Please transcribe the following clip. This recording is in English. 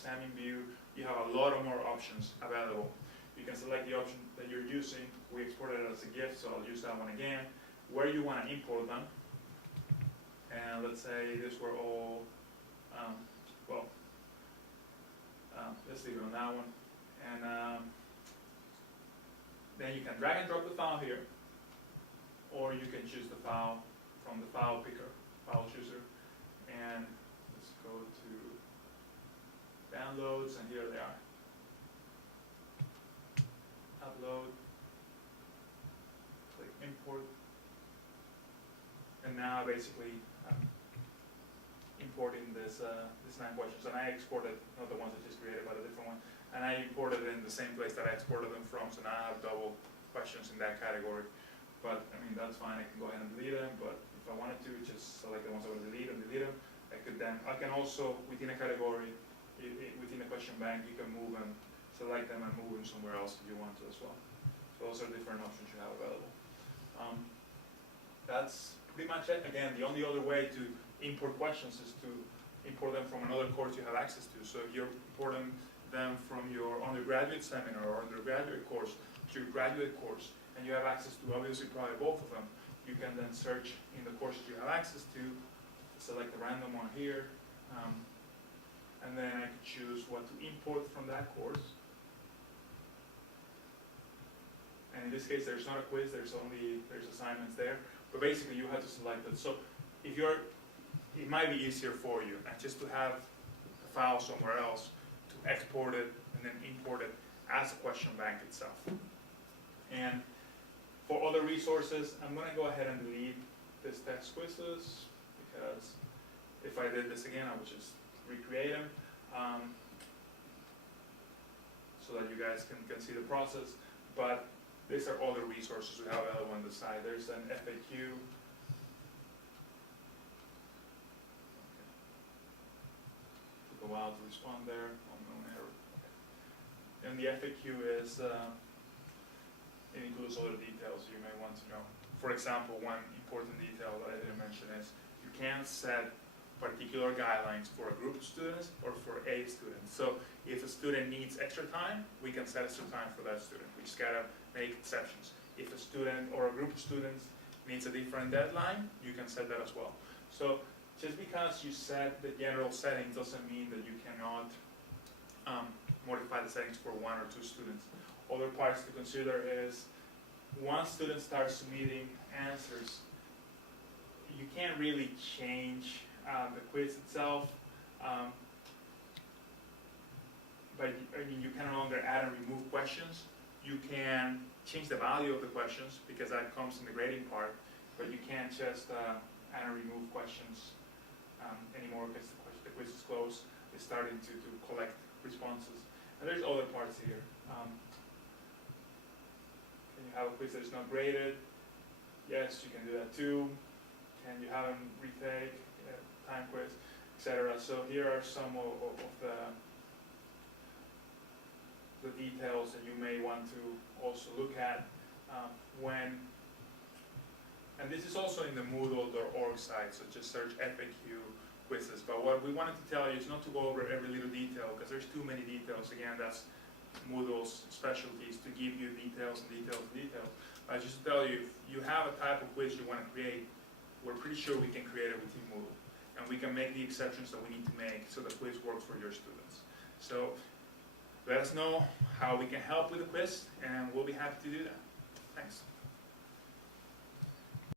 examine view, you have a lot of more options available. You can select the option that you're using. We exported it as a GIF, so I'll use that one again. Where you want to import them. And let's say this were all, let's leave it on that one. And then you can drag and drop the file here, or you can choose the file from the file picker, file chooser. And let's go to downloads, and here they are. Upload, click import, and now basically I'm importing this 9 questions, and I exported, not the ones I just created, but a different one, and I imported it in the same place that I exported them from, so now I have double questions in that category. But I mean, that's fine, I can go ahead and delete them, but if I wanted to, just select the ones I want to delete and delete them. I can also, within a category, within a question bank, you can move them, select them and move them somewhere else if you want to as well. So those are different options you have available. That's pretty much it. Again, the only other way to import questions is to import them from another course you have access to. So if you're importing them from your undergraduate seminar or undergraduate course to your graduate course, and you have access to obviously probably both of them, you can then search in the courses you have access to, select a random one here, and then I can choose what to import from that course. And in this case, there's not a quiz, there's assignments there, but basically you have to select it. So if it might be easier for you, and just to have a file somewhere else, to export it and then import it as a question bank itself. And for other resources, I'm going to go ahead and delete this text quizzes, because if I did this again, I would just recreate them, so that you guys can see the process. But these are all the resources we have available on the side. There's an FAQ. Took a while to respond there. Unknown error. Okay. And the FAQ is it includes other details you may want to know. For example, one important detail that I didn't mention is you can't set particular guidelines for a group of students or for a student. So if a student needs extra time, we can set extra time for that student. We just gotta make exceptions. If a student or a group of students needs a different deadline, you can set that as well. So just because you set the general settings doesn't mean that you cannot modify the settings for 1 or 2 students. Other parts to consider is, once students start submitting answers, you can't really change the quiz itself, but you can no longer add and remove questions. You can change the value of the questions, because that comes in the grading part, but you can't just add and remove questions anymore, because the quiz is closed. It's starting to collect responses. And there's other parts here. Can you have a quiz that is not graded? Yes, you can do that too. Can you have them retake? Time quiz, etc. So here are some of the details that you may want to also look at and this is also in the Moodle.org site, so just search FAQ quizzes. But what we wanted to tell you is not to go over every little detail, because there's too many details. Again, that's Moodle's specialties, to give you details and details and details. Just to tell you, if you have a type of quiz you want to create, we're pretty sure we can create it within Moodle. And we can make the exceptions that we need to make so the quiz works for your students. So let us know how we can help with the quiz, and we'll be happy to do that. Thanks.